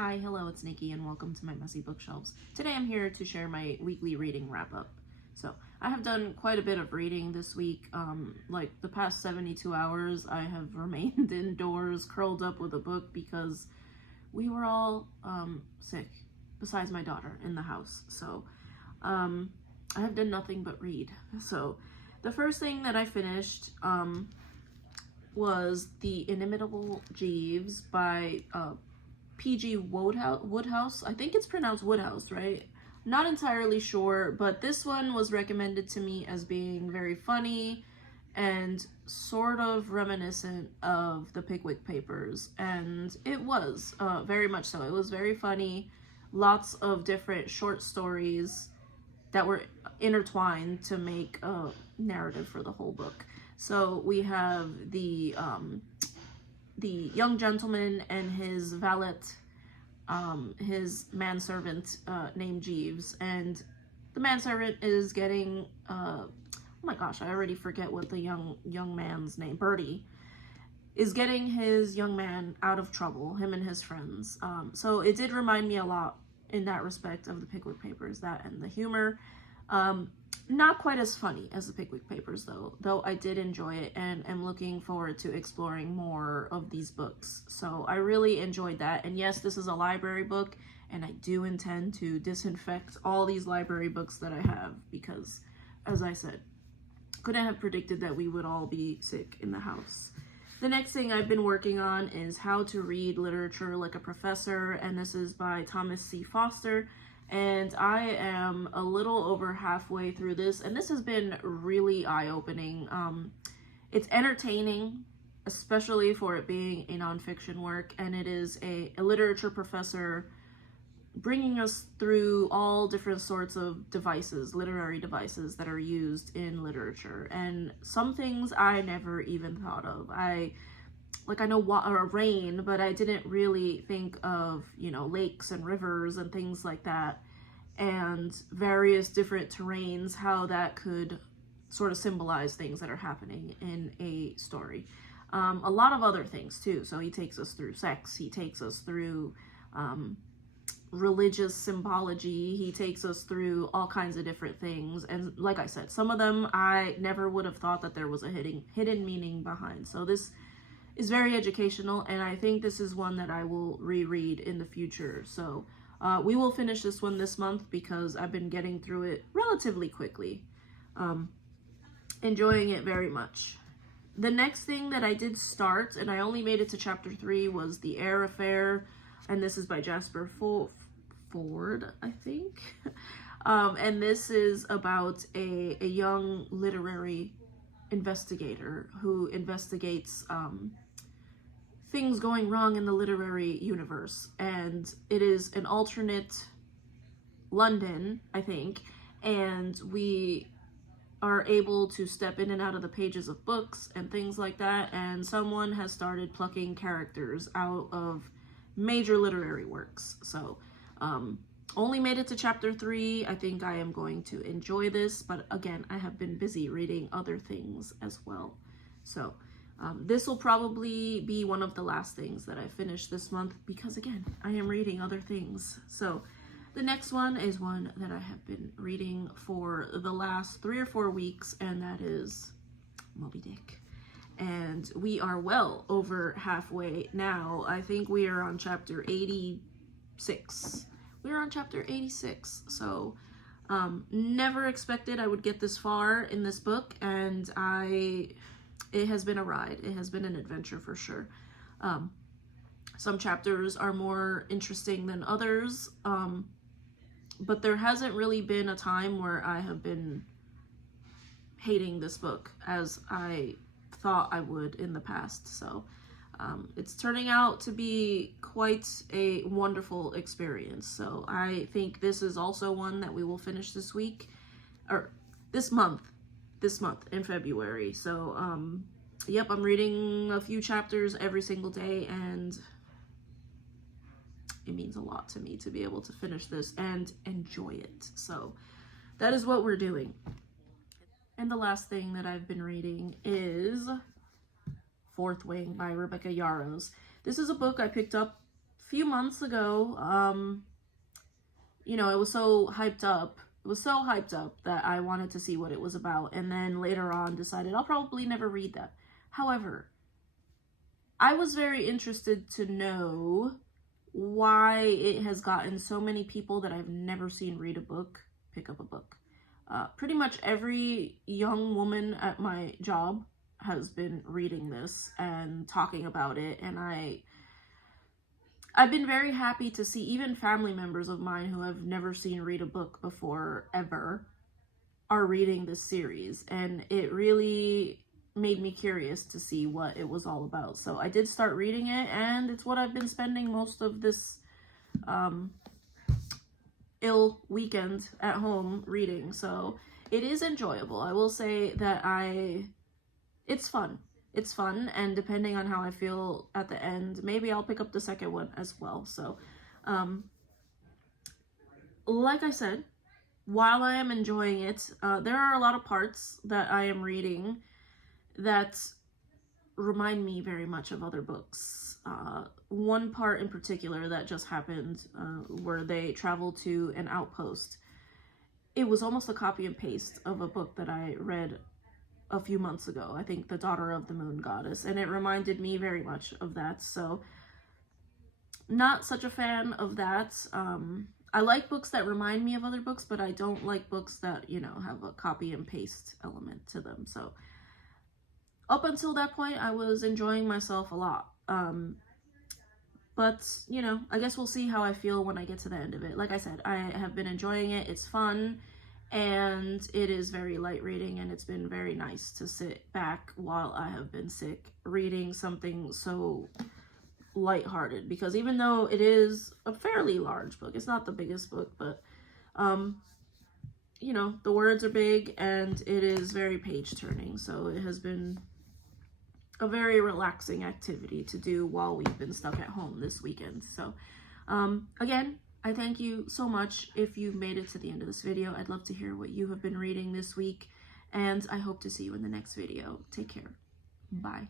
Hi, hello, it's Nikki, and welcome to my messy bookshelves. Today I'm here to share my weekly reading wrap-up. So, I have done quite a bit of reading this week. Like the past 72 hours, I have remained indoors, curled up with a book because we were all sick, besides my daughter, in the house. So, I have done nothing but read. So, the first thing that I finished was The Inimitable Jeeves by P.G. Woodhouse. I think it's pronounced Woodhouse, right? Not entirely sure, but this one was recommended to me as being very funny and sort of reminiscent of the Pickwick Papers, and it was very much so. It was very funny, lots of different short stories that were intertwined to make a narrative for the whole book. So we have the young gentleman and his valet, his manservant named Jeeves, and the manservant is getting oh my gosh, I already forget what the young man's name, Bertie, is getting his young man out of trouble, him and his friends. So it did remind me a lot in that respect of the Pickwick Papers, that and the humor. Not quite as funny as the Pickwick Papers, though I did enjoy it and am looking forward to exploring more of these books. So I really enjoyed that. And yes, this is a library book, and I do intend to disinfect all these library books that I have because, as I said, couldn't have predicted that we would all be sick in the house. The next thing I've been working on is How to Read Literature Like a Professor, and this is by Thomas C. Foster. And I am a little over halfway through this, and this has been really eye-opening. It's entertaining, especially for it being a nonfiction work, and it is a literature professor bringing us through all different sorts of devices, literary devices that are used in literature, and some things I never even thought of. I know rain, but I didn't really think of, lakes and rivers and things like that, and various different terrains, how that could sort of symbolize things that are happening in a story. A lot of other things too. So he takes us through sex, he takes us through religious symbology, he takes us through all kinds of different things, and like I said, some of them I never would have thought that there was a hidden meaning behind. So this is very educational, and I think this is one that I will reread in the future. So we will finish this one this month because I've been getting through it relatively quickly. Enjoying it very much. The next thing that I did start, and I only made it to chapter 3, was The Air Affair, and this is by Jasper Ford, I think. And this is about a young literary investigator who investigates things going wrong in the literary universe, and it is an alternate London, I think, and we are able to step in and out of the pages of books and things like that, and someone has started plucking characters out of major literary works. So only made it to chapter 3. I think I am going to enjoy this, but again, I have been busy reading other things as well. So this will probably be one of the last things that I finish this month because, again, I am reading other things. So the next one is one that I have been reading for the last 3 or 4 weeks, and that is Moby Dick. And we are well over halfway now. I think we are on chapter 86. We're on chapter 86. So never expected I would get this far in this book, and it has been a ride. It has been an adventure for sure. Some chapters are more interesting than others, but there hasn't really been a time where I have been hating this book as I thought I would in the past. So it's turning out to be quite a wonderful experience. So I think this is also one that we will finish this week, or this month in February. So yep, I'm reading a few chapters every single day, and it means a lot to me to be able to finish this and enjoy it. So that is what we're doing. And the last thing that I've been reading is Fourth Wing by Rebecca Yarros. This is a book I picked up few months ago, you know, it was so hyped up. It was so hyped up that I wanted to see what it was about, and then later on decided I'll probably never read that. However, I was very interested to know why it has gotten so many people that I've never seen read a book pick up a book. Pretty much every young woman at my job has been reading this and talking about it, and I've been very happy to see even family members of mine who have never seen read a book before ever are reading this series, and it really made me curious to see what it was all about. So I did start reading it, and it's what I've been spending most of this ill weekend at home reading. So it is enjoyable. I will say that it's fun. It's fun, and depending on how I feel at the end, maybe I'll pick up the second one as well. So like I said, while I am enjoying it, there are a lot of parts that I am reading that remind me very much of other books. One part in particular that just happened, where they travel to an outpost. It was almost a copy and paste of a book that I read a few months ago. I think The Daughter of the Moon Goddess, and it reminded me very much of that. So not such a fan of that. I like books that remind me of other books, but I don't like books that, you know, have a copy and paste element to them. So up until that point, I was enjoying myself a lot. But, you know, I guess we'll see how I feel when I get to the end of it. Like I said, I have been enjoying it. It's fun, and it is very light reading, and it's been very nice to sit back while I have been sick reading something so lighthearted, because even though it is a fairly large book, it's not the biggest book, but you know, the words are big and it is very page turning, so it has been a very relaxing activity to do while we've been stuck at home this weekend. So again, I thank you so much if you've made it to the end of this video. I'd love to hear what you have been reading this week, and I hope to see you in the next video. Take care. Bye.